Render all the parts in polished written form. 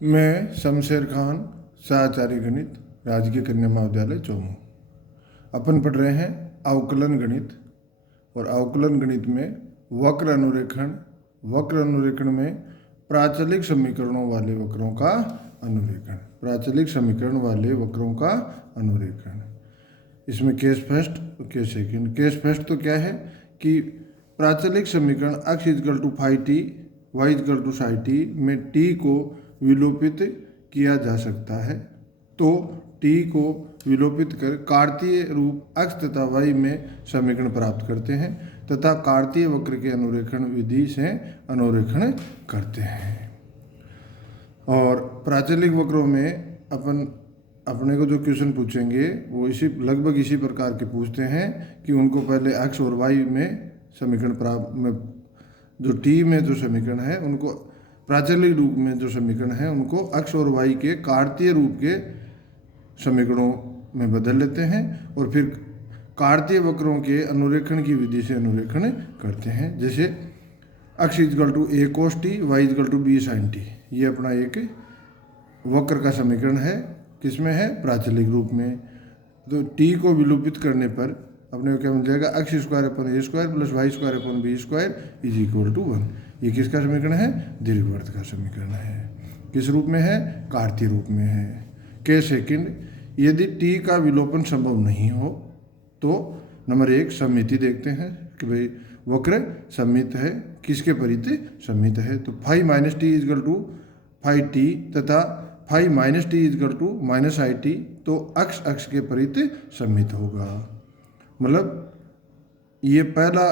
मैं शमशेर खान, सहाचार्य गणित, राजकीय कन्या महाविद्यालय चौमू। अपन पढ़ रहे हैं अवकलन गणित। और अवकलन गणित में वक्र अनुरेखण में प्राचलिक समीकरणों वाले वक्रों का अनुरेखण। इसमें केस फर्स्ट और केस सेकंड। केस फर्स्ट तो क्या है कि प्राचलिक समीकरण x equal to phi T, Y equal to psi T में t को विलोपित किया जा सकता है। तो t को विलोपित कर कार्तीय रूप x तथा y में समीकरण प्राप्त करते हैं तथा कार्तीय वक्र के अनुरेखण विधि से अनुरेखण करते हैं। और प्राचलिक वक्रों में अपने को जो क्वेश्चन पूछेंगे वो लगभग इसी प्रकार के पूछते हैं कि उनको पहले x और y में समीकरण जो t में जो समीकरण है उनको प्राचलिक रूप में जो समीकरण है उनको x और y के कार्तीय रूप के समीकरणों में बदल लेते हैं और फिर कार्तीय वक्रों के अनुरेखण की विधि से अनुरेखण करते हैं। जैसे x equal to a cos t, y equal to b sin t, ये अपना एक वक्र का समीकरण है। किसमें है? प्राचलिक रूप में। तो t को विलोपित करने पर अपने को क्या मिल जाएगा? x square upon a square plus Y square upon b square is equal to 1। ये किसका समीकरण है? दीर्घवृत्त का समीकरण है। किस रूप में है? कार्तीय रूप में है। केस सेकंड, यदि t का विलोपन संभव नहीं हो तो नंबर 1 सममिति देखते हैं कि भाई वक्र सममित है। किसके परिधि सममित है? तो phi minus T is equal to phi t तथा phi minus T is equal to minus I t, तो अक्ष के परिधि सममित होगा। मतलब ये पहला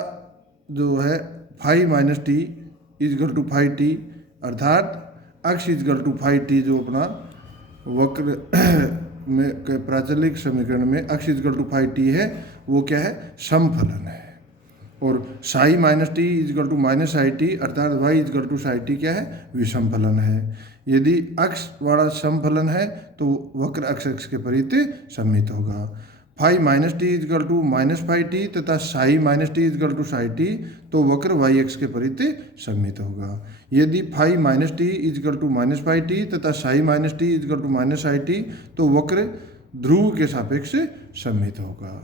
जो है phi minus T is equal to phi T, अर्थात x equal to phi T जो अपना वक्र में प्राचलिक समीकरण में x equal to phi T है वो क्या है? समफलन है। और psi minus T is equal to minus I T अर्थात y equal to psi T क्या है? विषमफलन है। यदि x वाला समफलन है तो वक्र x के परिधि सममित होगा। Phi minus T is equal to minus phi t तथा psi minus T is equal to psi t, तो वक्र वाई एक्स के परिधि सममित होगा। यदि phi minus T is equal to minus phi t तथा psi minus T is equal to minus I t, तो वक्र ध्रुव के सापेक्ष सममित होगा।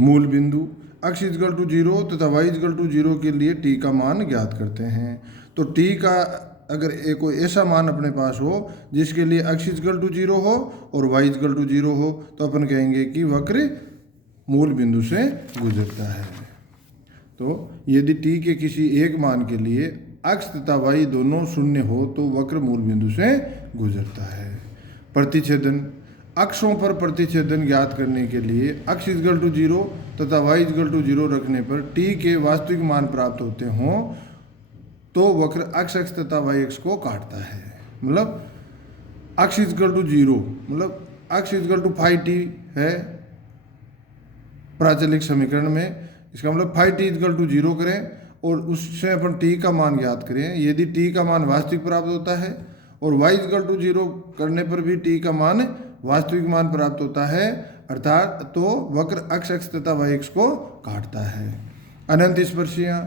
मूल बिंदु x इजकल टू 0 तथा y इजकल टू 0 के लिए t का मान ज्ञात करते हैं। तो t का अगर कोई ऐसा मान अपने पास हो जिसके लिए x इजकल टू 0 हो और y इजकल टू 0 हो, तो अपन कहेंगे कि वक्र मूल बिंदु से गुजरता है। तो यदि t के किसी एक मान के लिए x तथा y दोनों शून्य हो तो वक्र मूल बिंदु से गुजरता है। प्रतिच्छेदन, अक्षों पर प्रतिच्छेदन ज्ञात करने के लिए x इजकल टू 0 तथा y इजकल टू 0 रखने पर t के वास्तविक मान प्राप्त होते हों तो वक्र x तथा y को काटता है। मतलब x इजकल टू 0 मतलब x equal to phi T है प्राचलिक समीकरण में। इसका मतलब फाई टी इजकल टू 0 करें और उससे अपन t का मान ज्ञात करें। यदि t का मान वास्तविक प्राप्त होता है और y इजकल टू 0 करने पर भी t का मान वास्तविक मान प्राप्त होता है, अर्थात तो वक्र x तथा y को काटता है। अनंत स्पर्शियाँ,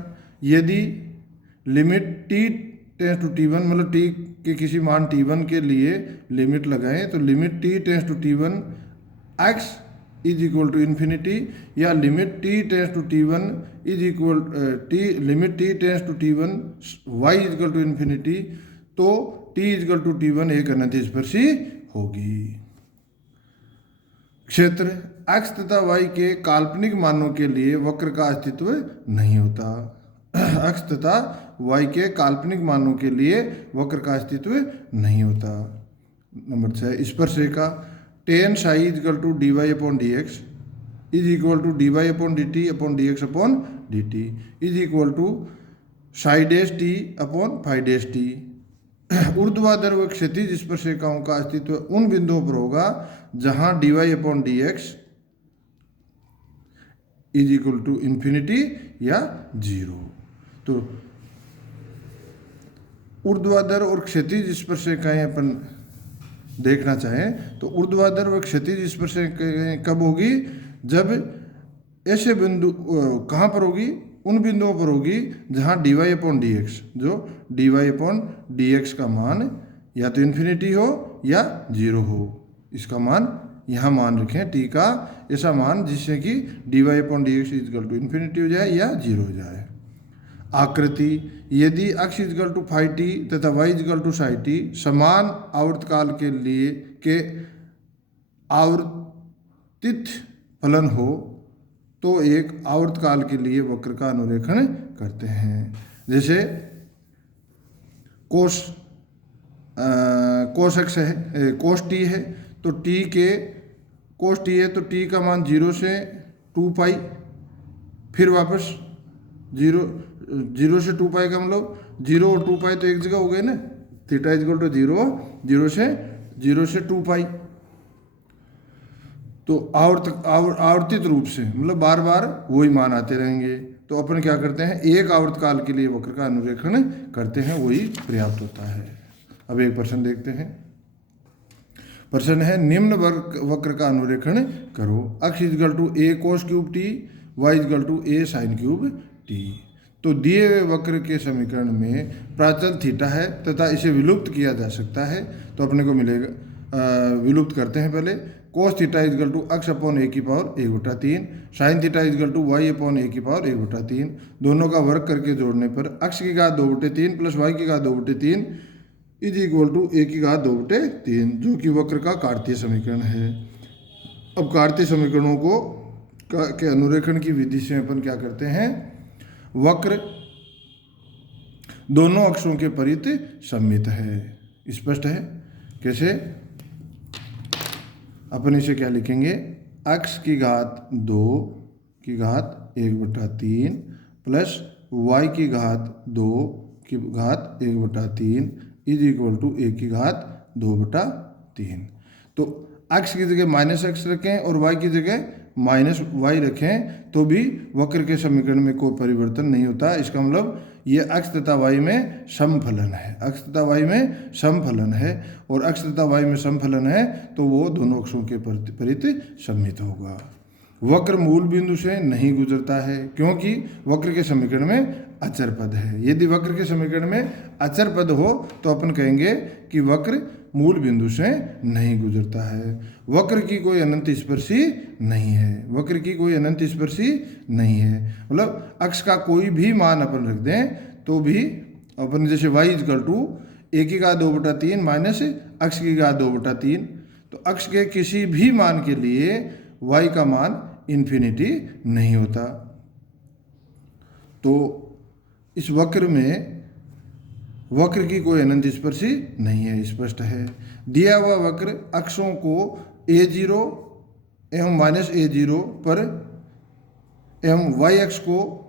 यदि limit t tends to t1 मतलब t के किसी मान t1 के लिए लिमिट लगाएं तो limit t tends to t1 x is equal to infinity या limit t tends to t1 is equal limit t tends to t1 y is equal to infinity, तो t is equal to t1 एक अनंत स्पर्शी होगी। क्षेत्र, x तथा y के काल्पनिक मानों के लिए वक्र का अस्तित्व नहीं होता। x तथा y के काल्पनिक मानों के लिए वक्र का अस्तित्व नहीं होता। नंबर 6 स्पर्शरेखा, tan psi equal to D Y upon D X is equal to D Y upon D T upon D x upon D T is equal to psi dash T upon phi dash T. ऊर्ध्वाधर व क्षैतिज स्पर्शरेखाओं का अस्तित्व उन बिंदुओं पर होगा जहां D Y upon D X is equal to infinity या 0। तो ऊर्ध्वाधर और क्षैतिज स्पर्शरेखाएं अपन देखना चाहें तो ऊर्ध्वाधर व क्षैतिज स्पर्शरेखाएं कब होगी? जब ऐसे बिंदु कहाँ पर होगी? उन बिंदुओं पर होगी जहाँ d Y upon D x, जो d Y upon D x का मान या तो इन्फिनिटी हो या जीरो हो। इसका मान यहाँ मान रखें टी का ऐसा मान जिससे कि d Y upon D x equal to infinity हो जाए या जीरो हो जाए। आकृति, यदि x equal to phi t तथा y equal to psi t समान आवर्तकाल के लिए के आवर्तित फलन हो तो एक आवर्तकाल के लिए वक्र का अनुरेखण करते हैं। जैसे कोस एक्स है, कोस टी है, तो टी के कोस टी है तो टी का मान 0 से 2 पाई, फिर वापस 0 से 2 पाई का मतलब 0 और 2 पाई तो एक जगह हो गए ना। थीटा इजकल टू 0 से 2 पाई, तो आवर्तित रूप से मतलब बार बार वही मान आते रहेंगे। तो अपन क्या करते हैं, एक आवर्तकाल के लिए वक्र का अनुरेखण करते हैं, वही पर्याप्त होता है। अब एक प्रश्न देखते हैं। प्रश्न है निम्न वक्र का अनुरेखण करो। x equal to a cos cube t, y equal to a sine cube t. तो दिए हुए वक्र के समीकरण में प्राचल थीटा है तथा इसे विलुप्त किया जा सकता है। तो अपने को मिलेगा, विलुप्त करते हैं पहले। Cos theta is equal to x upon a की power 1/3, sine theta is equal to y upon a की पावर 1/3। दोनों का वर्ग करके जोड़ने पर x की घात 2/3 प्लस y की घात 2/3 इज इक्वल टू ए की घात 2/3, जो कि वक्र का कार्तीय समीकरण है। अब कार्तीय समीकरणों को के अनुरेखण की विधि से अपन क्या करते हैं, वक्र दोनों अक्षों के परित सममित है। स्पष्ट है कैसे? अपन इसे क्या लिखेंगे, x की घात 2 की घात 1/3 प्लस y की घात 2 की घात 1/3 इज इक्वल टू ए की घात 2/3। तो x की जगह -x रखें और y की जगह -y रखें तो भी वक्र के समीकरण में कोई परिवर्तन नहीं होता। इसका मतलब ये x तथा y में समफलन है, x तथा y में समफलन है, और x तथा y में समफलन है तो वो दोनों अक्षों के परित सममित होगा। वक्र मूल बिंदु से नहीं गुजरता है क्योंकि वक्र के समीकरण में अचर पद है। यदि वक्र के समीकरण में अचर पद हो तो अपन कहेंगे कि वक्र मूल बिंदु से नहीं गुजरता है। वक्र की कोई अनंत स्पर्शी नहीं है, वक्र की कोई अनंत स्पर्शी नहीं है। मतलब अक्ष का कोई भी मान अपन रख दें तो भी अपन जैसे y इजकल टू ए की घात 2/3 माइनस अक्ष की घात 2/3, तो अक्ष के किसी भी मान के लिए y का मान इन्फिनिटी नहीं होता। तो इस वक्र में वक्र की कोई अनंत स्पर्शी नहीं है, स्पष्ट है। दिया हुआ वक्र अक्षों को a0 एवं -a0 पर एवं y अक्ष को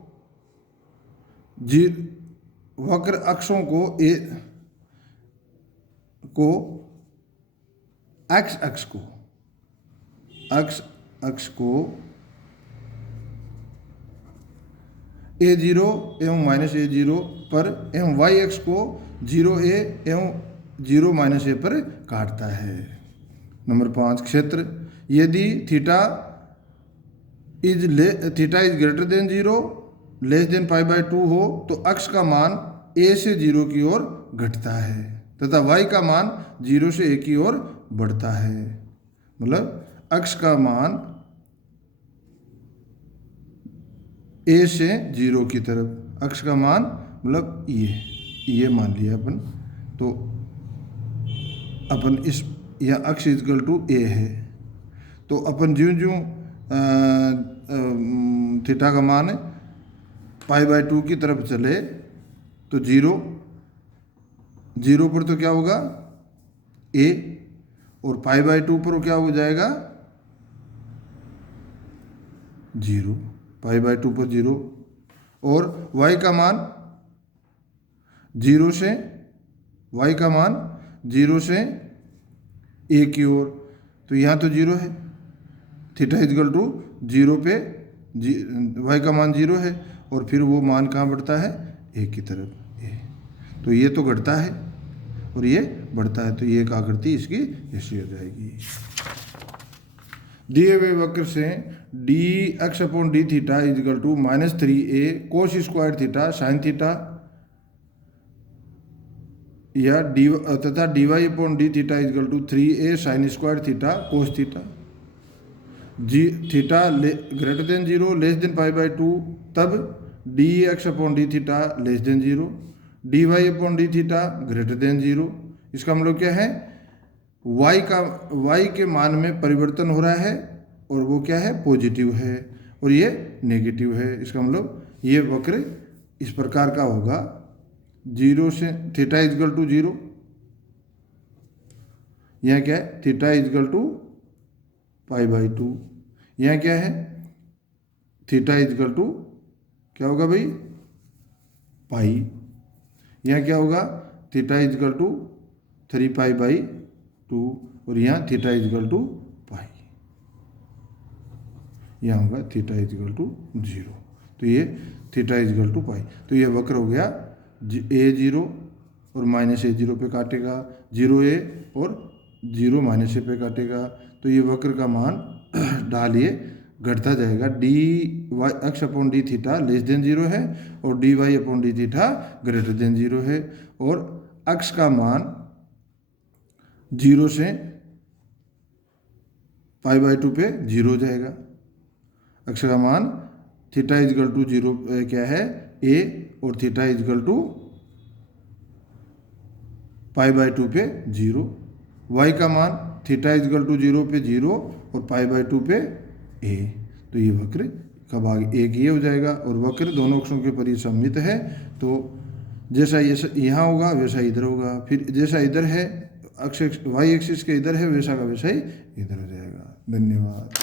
वक्र अक्षों को x अक्ष को a0 एवं -a0 पर एवं y अक्ष को 0a एवं 0 - a पर काटता है। नंबर 5 क्षेत्र, यदि theta is greater than 0 less than π/2 हो तो अक्ष का मान a से 0 की ओर घटता है तथा y का मान 0 से a की ओर बढ़ता है। मतलब अक्ष का मान a से 0 की तरफ, अक्ष का मान मतलब ये मान लिया अपन। तो अपन इस या अक्ष इजकल टू a है, तो अपन ज्यों थीटा का मान π/2 की तरफ चले तो 0 पर तो क्या होगा a, और π/2 पर क्या हो जाएगा 0, π/2 पर 0, और y का मान 0 से a की ओर, तो यहाँ तो 0 है। थीटा इजकल टू 0 पे y का मान 0 है और फिर वो मान कहाँ बढ़ता है a की तरफ a। तो ये तो घटता है और ये बढ़ता है, तो ये एक आकृति इसकी ऐसी हो जाएगी। दिए हुए वक्र से d x upon d theta is equal to -3a cos square theta sine theta या डी तथा d Y upon d theta is equal to 3a sine square theta cos theta जी theta greater than 0 less than π/2 तब d x upon d theta less than 0 d Y upon d theta greater than 0। इसका मतलब क्या है, y के मान में परिवर्तन हो रहा है और वो क्या है, पॉजिटिव है और ये नेगेटिव है। इसका मतलब ये वक्र इस प्रकार का होगा, 0 से थीटा इजकल टू 0, यहाँ क्या है थीटा इजकल टू π/2, यहाँ क्या है थीटा इजकल टू क्या होगा भाई पाई, यहाँ क्या होगा थीटा इजकल टू 3π/2 और यहाँ थीटा इजकल टू पाई, यहाँ होगा थीटा इजकल टू 0। तो ये थीटा इजकल टू पाई, तो ये वक्र हो गया a0 और -a0 पे काटेगा, 0a और 0 -a पे काटेगा, तो ये वक्र का मान डालिए घटता जाएगा। D y x upon d theta less than 0 है और d Y upon d theta greater than 0 है और एक्स का मान 0 से π/2 पे 0 हो जाएगा। एक्स का मान थीटा इजकल टू 0 क्या है a और थीटा इजकल टू π/2 पे 0, y का मान थीटा इजकल टू 0 पे 0 और π/2 पे a, तो ये वक्र का भाग एक ये हो जाएगा और वक्र दोनों अक्षों के परिसममित है, तो जैसा यहाँ होगा वैसा इधर होगा, फिर जैसा इधर है अक्ष y एक्सिस के इधर है वैसा का वैसा ही इधर हो जाएगा। धन्यवाद।